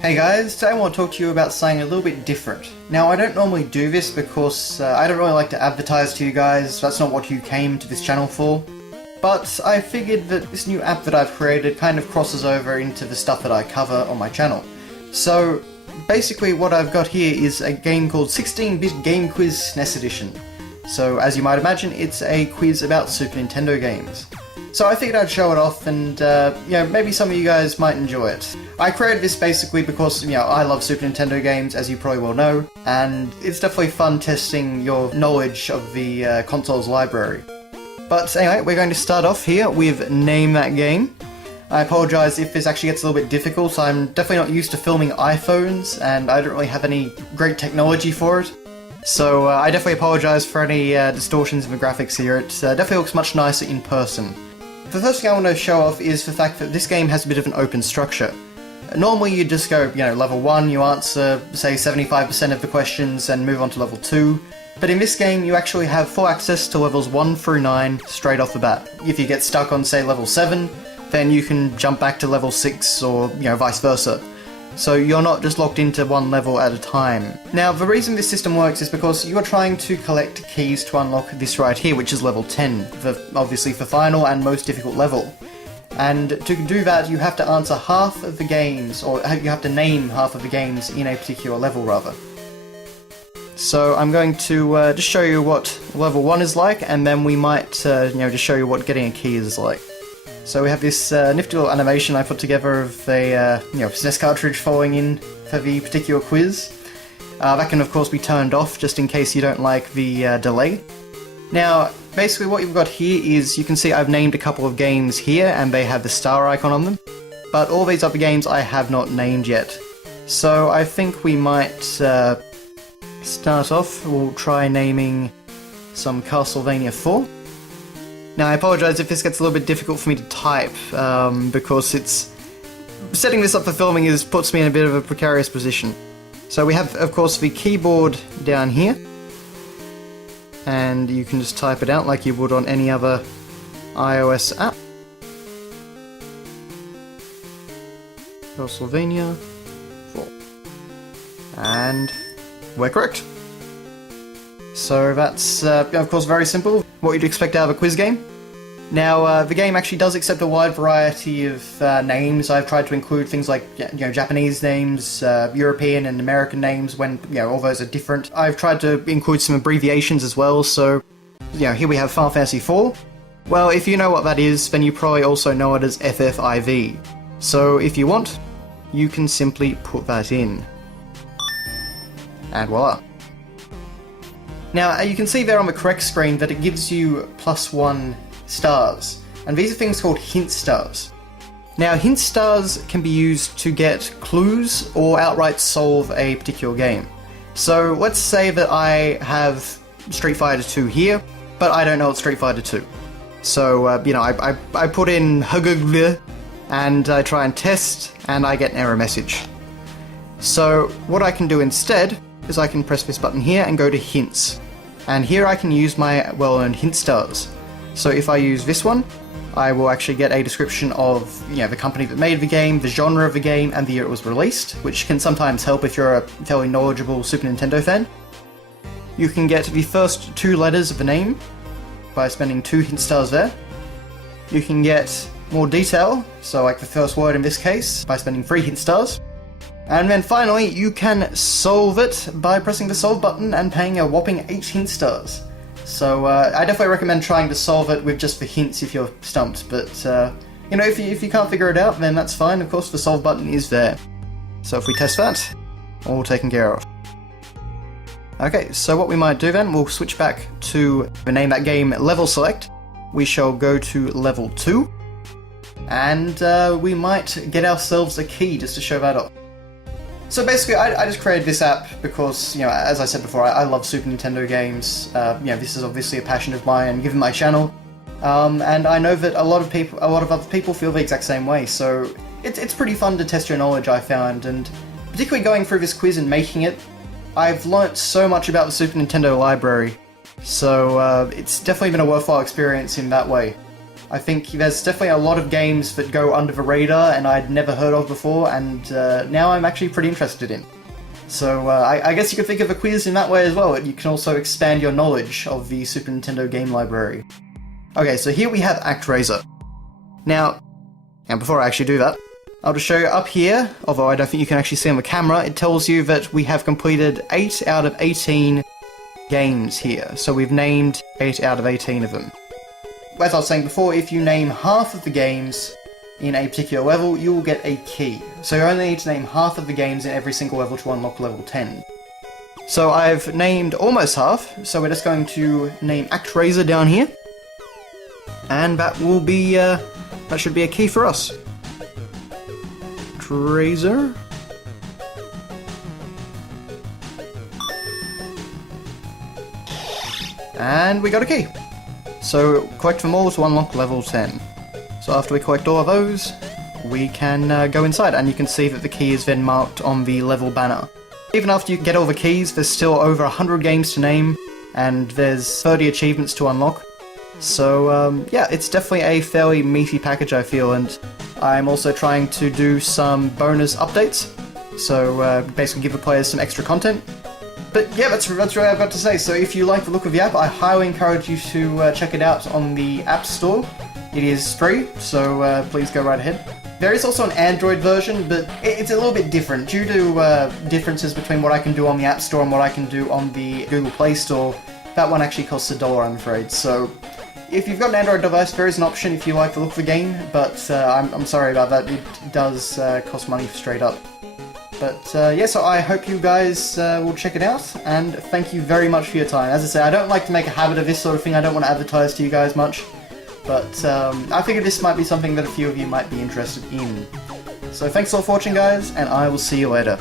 Hey guys, today I want to talk to you about something a little bit different. Now I don't normally do this because I don't really like to advertise to you guys, that's not what you came to this channel for. But I figured that this new app that I've created kind of crosses over into the stuff that I cover on my channel. So basically what I've got here is a game called 16-Bit Game Quiz SNES Edition. So as you might imagine, it's a quiz about Super Nintendo games. So I figured I'd show it off and, maybe some of you guys might enjoy it. I created this basically because, I love Super Nintendo games, as you probably well know, and it's definitely fun testing your knowledge of the console's library. But anyway, we're going to start off here with Name That Game. I apologise if this actually gets a little bit difficult, I'm definitely not used to filming iPhones, and I don't really have any great technology for it. So I definitely apologise for any distortions in the graphics here, it definitely looks much nicer in person. The first thing I want to show off is the fact that this game has a bit of an open structure. Normally you just go, level 1, you answer, say, 75% of the questions and move on to level 2, but in this game you actually have full access to levels 1 through 9 straight off the bat. If you get stuck on, say, level 7, then you can jump back to level 6 or, vice versa. So you're not just locked into one level at a time. Now, the reason this system works is because you're trying to collect keys to unlock this right here, which is level 10, obviously the final and most difficult level. And to do that, you have to answer half of the games, or you have to name half of the games in a particular level, rather. So I'm going to just show you what level 1 is like, and then we might, just show you what getting a key is like. So we have this nifty little animation I put together of a SNES cartridge falling in for the particular quiz. That can of course be turned off just in case you don't like the delay. Now, basically what you've got here is, you can see I've named a couple of games here and they have the star icon on them, but all these other games I have not named yet. So I think we might start off, we'll try naming some Castlevania 4. Now I apologise if this gets a little bit difficult for me to type, because setting this up for filming puts me in a bit of a precarious position. So we have, of course, the keyboard down here, and you can just type it out like you would on any other iOS app. Castlevania 4. And we're correct. So that's, of course, very simple, what you'd expect out of a quiz game. Now, the game actually does accept a wide variety of names. I've tried to include things like, Japanese names, European and American names, when, all those are different. I've tried to include some abbreviations as well, so, here we have Final Fantasy IV. Well, if you know what that is, then you probably also know it as FFIV. So, if you want, you can simply put that in. And voila. Now, you can see there on the correct screen that it gives you +1 stars, and these are things called hint stars. Now, hint stars can be used to get clues or outright solve a particular game. So let's say that I have Street Fighter 2 here, but I don't know it's Street Fighter 2. So, I put in HGG and I try and test, and I get an error message. So what I can do instead is I can press this button here and go to hints. And here I can use my well-earned hint stars. So if I use this one, I will actually get a description of, the company that made the game, the genre of the game, and the year it was released, which can sometimes help if you're a fairly knowledgeable Super Nintendo fan. You can get the first 2 letters of the name by spending 2 hint stars there. You can get more detail, so like the first word in this case, by spending 3 hint stars. And then finally, you can solve it by pressing the solve button and paying a whopping 8 hint stars. So I definitely recommend trying to solve it with just the hints if you're stumped, but if you can't figure it out, then that's fine. Of course, the solve button is there. So if we test that, all taken care of. Okay, so what we might do then, we'll switch back to the Name That Game level select. We shall go to level 2, and we might get ourselves a key just to show that off. So basically, I just created this app because, as I said before, I love Super Nintendo games. This is obviously a passion of mine, given my channel. And I know that a lot of other people feel the exact same way, so it's pretty fun to test your knowledge, I found, and particularly going through this quiz and making it, I've learnt so much about the Super Nintendo library, so it's definitely been a worthwhile experience in that way. I think there's definitely a lot of games that go under the radar and I'd never heard of before, and now I'm actually pretty interested in. So I guess you could think of a quiz in that way as well. You can also expand your knowledge of the Super Nintendo game library. Okay, so here we have ActRaiser. Now, and before I actually do that, I'll just show you up here, although I don't think you can actually see on the camera, it tells you that we have completed 8 out of 18 games here. So we've named 8 out of 18 of them. As I was saying before, if you name half of the games in a particular level, you will get a key. So you only need to name half of the games in every single level to unlock level 10. So I've named almost half, so we're just going to name ActRaiser down here. And that will be, that should be a key for us. ActRaiser. And we got a key. So collect them all to unlock level 10. So after we collect all of those, we can go inside, and you can see that the key is then marked on the level banner. Even after you get all the keys, there's still over 100 games to name, and there's 30 achievements to unlock. So yeah, it's definitely a fairly meaty package, I feel, and I'm also trying to do some bonus updates, so basically give the players some extra content. But yeah, that's really I've got to say. So if you like the look of the app, I highly encourage you to check it out on the App Store. It is free, so please go right ahead. There is also an Android version, but it's a little bit different. Due to differences between what I can do on the App Store and what I can do on the Google Play Store, that one actually costs $1, I'm afraid. So if you've got an Android device, there is an option if you like the look of the game, but I'm sorry about that, it does cost money straight up. But yeah, so I hope you guys will check it out, and thank you very much for your time. As I say, I don't like to make a habit of this sort of thing, I don't want to advertise to you guys much, but I figured this might be something that a few of you might be interested in. So thanks all for watching, guys, and I will see you later.